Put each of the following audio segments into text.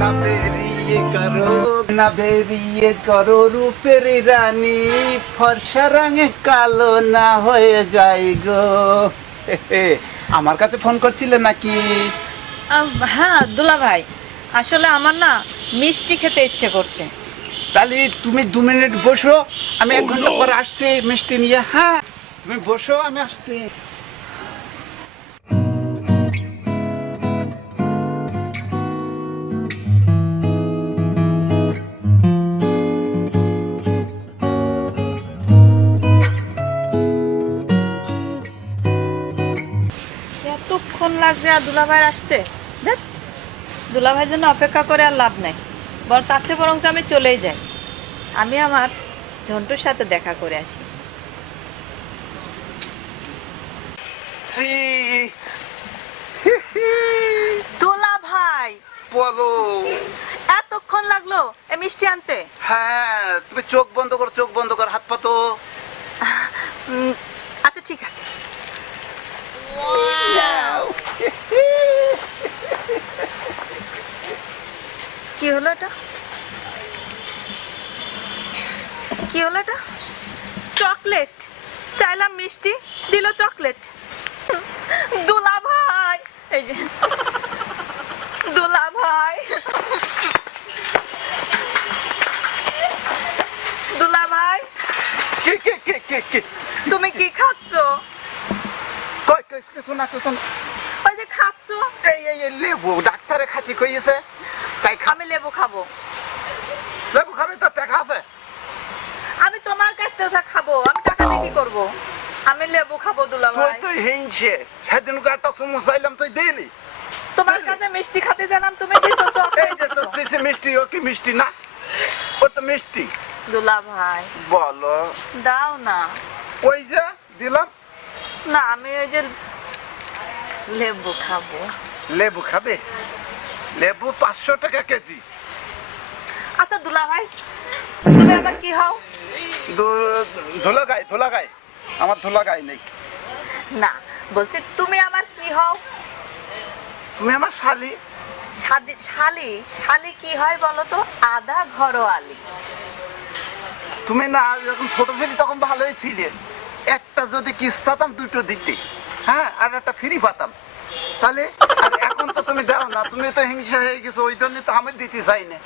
না বেরিয়ে করো না বেরিয়ে করো রূপের রানী ফর্সা রঙে কালো না হয়ে যায় গো আমার কাছে ফোন করছিলে নাকি? হ্যাঁ দুলা ভাই আসলে আমার না মিষ্টি খেতে ইচ্ছে করছে। তাহলে তুমি দু মিনিট বসো আমি এক ঘণ্টা পরে আসছি মিষ্টি নিয়ে। হ্যাঁ তুমি বসো আমি আসছি। এতক্ষণ লাগছে আর দুলা ভাই আসতে? দেখ দুলা ভাইয়ের জন্য অপেক্ষা করে আর লাভ নাই। বর তার চেয়ে বরঞ্চ আমি চলেই যাই। আমি আমার ঝন্টুর সাথে দেখা করে আসি। দুলা ভাই বলো। এতক্ষণ লাগল এ মিষ্টি আনতে? হ্যাঁ তুমি চোখ বন্ধ করো চোখ বন্ধ কর হাত পাতো উম, আচ্ছা ঠিক আছে। কি হলো এটা? কি হলো এটা? চকলেট। চাইলাম মিষ্টি দিল চকলেট। দুলা ভাই। এই যে। দুলা ভাই। দুলা ভাই। কে কে কে কে কে? তুমি কি খাচ্ছ? কই কই কিছু না কিছু ওই যে খাচ্ছ? এই এই এই লেবু ডাক্তারে খাচ্ছি কইছে। তাই আমি লেবু খাব। লেবু খাবি তো টাকা আছে। আমি তোমার কাছ থেকে খাব আমি টাকা দিয়ে কি করব? আমি লেবু খাব দুলা তুই তুই হিংসে। সেদিন একটা সমুস চাইলাম তুই দিলি। তোমার কাছে মিষ্টি খেতে জানাম তুমি দিছো এই যে তো দিছে মিষ্টি ও কি মিষ্টি না? ও তো মিষ্টি। দুলা ভাই বলো। দাও না। ওই যে দিলাম না আমি ওই যে লেবু খাব। লেবু খাবে? লেবু পাঁচশো টাকা কেজি। আচ্ছা দুলা ভাই তুমি আবার কি হও? ধুলা গাই ধুলা গাই আমার ধুলা গাই নেই। না বলছি তুমি আমার কি হও? তুমি আমার শালি। শালি শালি কি হয় বলো তো? আধা ঘরোয়ালি। তুমি না যখন ছোট ছিলি তখন ভালোই ছিলে। একটা যদি কিস্তাতাম দুটো দিতে হ্যাঁ আর একটা ফ্রি পাতাম তাহলে এখন তো তুমি দাও না তুমি তো হিংসা হয়ে গেছো ওই জন্য তো আমি দিতে চাই না।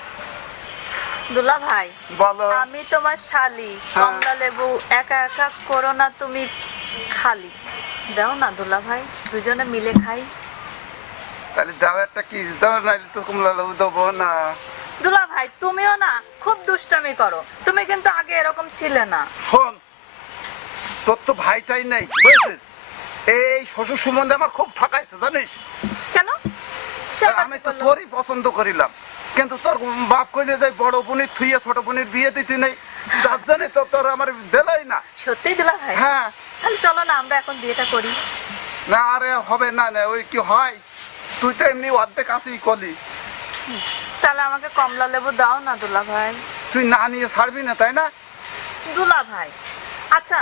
দুলা ভাই বলো। আমি তোমার শালি হ্যাঁ। কমলা লেবু একা একা করো না তুমি খালি। দাও না দুলা ভাই দুজনে মিলে খাই। তাহলে দাও একটা কিস দাও নাহলে তো কমলা লেবু দেবো না। দুলা ভাই তুমিও না খুব দুষ্টামি করো। তুমি কিন্তু আগে এরকম ছিলে না। শোন তোর তো ভাইটাই নেই বুঝছিস? এই শ্বশুর সম্বন্ধে আমার খুব ঠকাইছে জানিস? কেন? আমি তো তোরই পছন্দ করিলাম কিন্তু তোর বাপ কইলে যাই বড় বোনের থুইয়ে ছোট বোনের বিয়ে দিতে নেই। যার জন্য তো তোর আমার দিলাই না। সত্যি দুলা ভাই? হ্যাঁ। তাহলে চলো না আমরা এখন বিয়েটা করি। না আরে হবে না না ওই কি হয়? তুই তো এমনি অর্ধেক আসি কলি। তাহলে আমাকে কমলা লেবু দাও না দুলা ভাই। তুই না নিয়ে ছাড়বি না তাই না? দুলা ভাই। আচ্ছা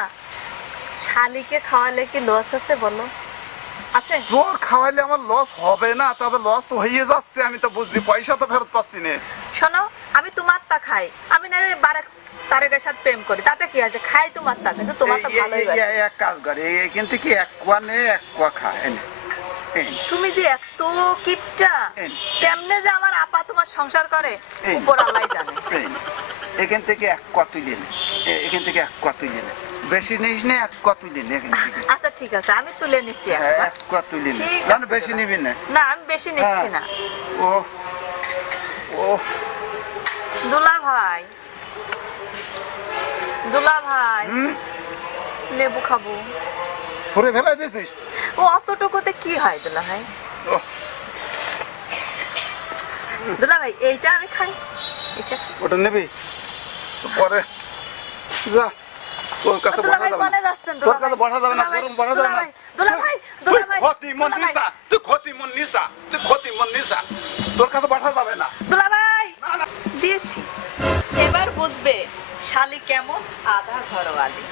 শালিকে খাওয়ালে কি লস আছে বলো? আছে? তোর খাওয়াইলে আমার লস হবে না তবে লস তো হয়ে যাচ্ছে আমি তো বুঝলি পয়সা তো ফেরত পাচ্ছি না। শোনো আমি তোমার তা খাই আমি না তারেকের সাথে প্রেম করি তাতে কি আছে খাই তোমার তা কিন্তু তোমার তো ভালোই এক কাজ করে কিন্তু কি এক কোয়া নে এক কোয়া খা এনে এই নে। তুমি যে এত কিপটা। কেমনে যে আমার আপা তোমার সংসার করে উপর আল্লাহ জানে। এখান থেকে এক কোয়া তুলে নে এখান থেকে এক কোয়া তুলে নে। বেশি নিস নে এক কোয়া তুলে নে এখান থেকে। আচ্ছা ঠিক আছে আমি তুলে নিচ্ছি হ্যাঁ। এক কোয়া তুলে নে না বেশি নিবি না। না আমি বেশি নিচ্ছি হ্যাঁ। না। ও ও। দুলা ভাই। দুলা ভাই। লেবু খাব। পুরে ফেলাই দিয়েছিস? ও অতটুকুতে কি হয় দুলা ভাই? দুলা ভাই এইটা আমি খাই। এটা ওটা নিবি? পরে। যা। তোর কাছে বসা যাবে না। তোর কাছে বসা যাবে না গরম বসা যাবে না। দুলা ভাই দুলা ভাই ক্ষতি মন নিসা তুই ক্ষতি মন নিসা তুই ক্ষতি মন নিসা তোর কাছে বসা যাবে না। দুলা ভাই। দিয়েছি। এবার বুঝবে শালি কেমন আধা ঘরওয়ালি